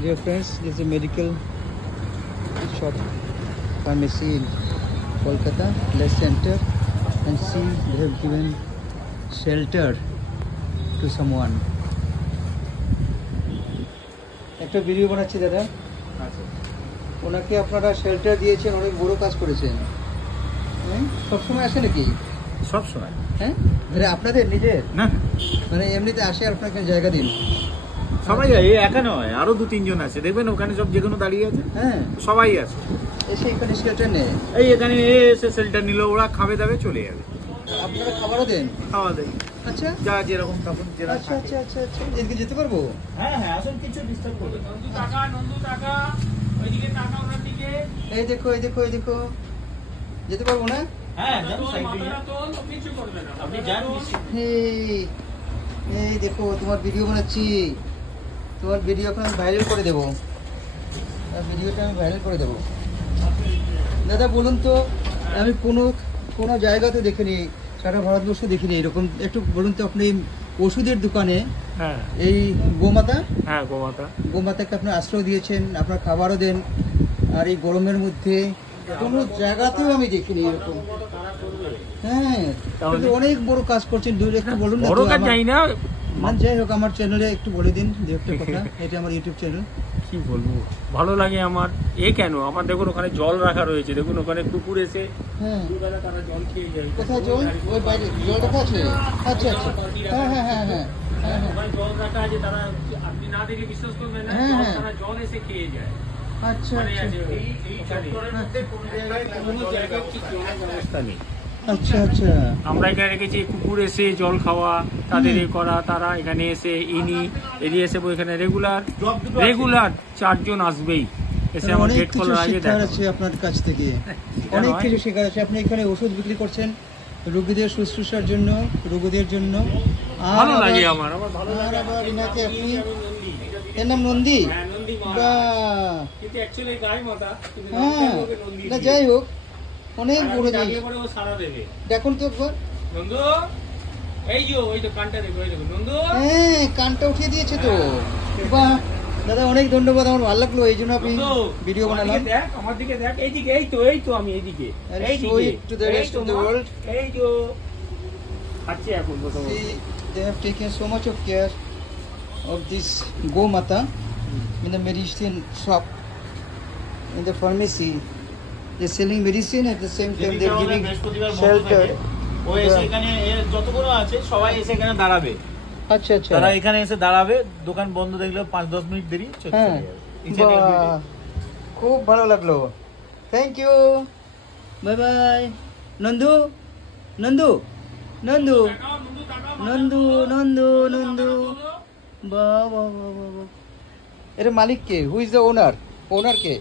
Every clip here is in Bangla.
Dear friends, this is a medical shop, pharmacy in Kolkata, Less Center, and see they have given shelter to someone. একটা ভিডিও বানাচ্ছি দাদা, ওনাকে আপনারা শেল্টার দিয়েছেন, অনেক বড় কাজ করেছেন। সবসময় আসে নাকি? সব সময়। হ্যাঁ, আপনাদের নিজের না, মানে এমনিতে আসে, আপনাকে জায়গা দিন। সবাই এই একা নয়, আরো 2-3 জন আছে, দেখবেন ওখানে সব যেকোনো দাঁড়িয়ে আছে। হ্যাঁ, সবাই আছে, এসে এখানে শেল্টার নেয়। এই এখানে এসে শেল্টার নিল, ওরা খাবে দাবে চলে যাবে। আপনারা খাবারও দেন? খাওয়া দেয়। আচ্ছা, যা যেরকম তখন যেরকম। আচ্ছা আচ্ছা আচ্ছা আচ্ছা, এদিকে যেতে পারবো? হ্যাঁ হ্যাঁ, আসল কিছু ডিস্টার্ব করবে না। নন্দু টাকা ওইদিকে টাকা ওনার দিকে। এই দেখো এই দেখো এই দেখো, যেতে পারবো না? হ্যাঁ, যান সাইড দিয়ে। কিছু করবে না, আপনি যান। এই দেখো, তোমার ভিডিও বানাচ্ছি, তোমার ভিডিও এখন আমি ভাইরাল করে দেবো, ভিডিওটা আমি ভাইরাল করে দেবো। দাদা বলুন তো, আমি কোনো জায়গাতে দেখিনি, সারা ভারতবর্ষ দেখিনি এরকম। একটু বলুন তো, আপনি ওষুধের দোকানে হ্যাঁ এই গোমাতা, হ্যাঁ গোমাতাকে আপনার আশ্রয় দিয়েছেন, আপনার খাবারও দেন, আর এই গরমের মধ্যে কোনো জায়গাতেও আমি দেখিনি এরকম। হ্যাঁ, কিন্তু অনেক বড় কাজ করছেন। একটু বলুন না। বড় কাজ যাই না, যাই হোক, আমার চ্যানেলে একটু বলে দিন দু একটা কথা। এটা আমার ইউটিউব চ্যানেল। কি বলবো, ভালো লাগে আমার। কেন আমার দেখুন ওখানে জল রাখা রয়েছে, দেখুন ওখানে কুকুর এসে দুবেলা তারা জল খেয়ে যায়। কোথায় জল? ওই বাইরে জল রাখা আছে? আচ্ছা আচ্ছা, হ্যাঁ হ্যাঁ হ্যাঁ হ্যাঁ হ্যাঁ, জল রাখা আছে, তারা আপনি না দেখে বিশ্বাস করবেন না, তারা জল এসে খেয়ে যায়। আচ্ছা আচ্ছা ব্যবস্থা নেই। আচ্ছা আচ্ছা, আমরা এখানে রেখেছি কুকুর এসে জল খাওয়া, তাদের করা, তারা এখানে এসে এদিকে এসে এখানে রেগুলার 4 জন আসবেই, এসে আমার গেট খোলার আগে দেখা আছে। আপনার কাছ থেকে অনেক কিছু শেখার আছে। আপনি এখানে ওষুধ বিক্রি করছেন রোগীদের শুশ্রূষার জন্য, রোগীদের জন্য। ভালো লাগে আমার ভালো লাগে। আবার ইনাকে আপনি, এর নাম নন্দী? হ্যাঁ, না যাই হোক, অনেক বড় জিনিস। দেখুন তো একবার, হ্যাঁ কানটা উঠিয়ে দিয়েছে তো। বাহ দাদা, অনেক ধন্যবাদ, আমার ভালো লাগলো, এই জন্য আপনি ভিডিও বানালাম। আমার দিকে দেখ, এইদিকে, এই তো আমি এইদিকে, to the rest of the world. এই তো খাচ্ছি এখন। They have taken so much of care of this Gomata in the medicine shop, in the pharmacy. They're selling medicine, at the same time they're giving shelter. ও এসে এখানে যতগুলো আছে সবাই এসে এখানে দাঁড়াবে। আচ্ছা আচ্ছা, তারা এখানে এসে দাঁড়াবে, দোকান বন্ধ দেখলে 5-10 মিনিট দেরি চলে যাবে। খুব ভালো লাগলো, থ্যাংক ইউ, বাই বাই। নন্দু নন্দু নন্দু নন্দু নন্দু নন্দু, বাহ বাহ বাহ বাহ। এর মালিক কে? Who is the owner? ওনার কে?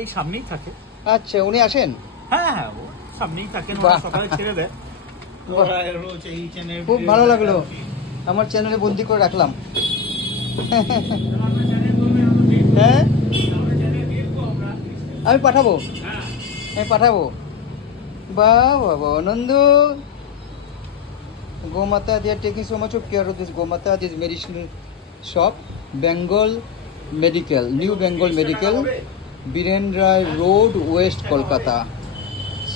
এই সামনেই থাকে। আচ্ছা, উনি আসেন? হ্যাঁ হ্যাঁ, ও সামনেই থাকেন, সকালে ছেড়ে দেয়। খুব ভালো লাগলো, আমার চ্যানেলে বন্দি করে রাখলাম। হ্যাঁ, আমি পাঠাবো, বাহ বাবা। Nandu, Gomata, they are taking so much of care of this Gomata, this medicinal shop, Bengal Medical, New Bengal Medical, Biren Rai Road, West Kolkata.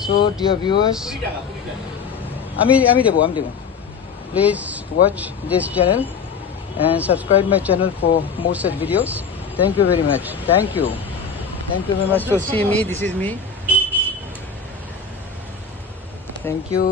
So dear viewers, আমি দেবো। Please watch this channel and subscribe my channel for more such videos. Thank you very much. Thank you very much. So see me, this is me. Thank you.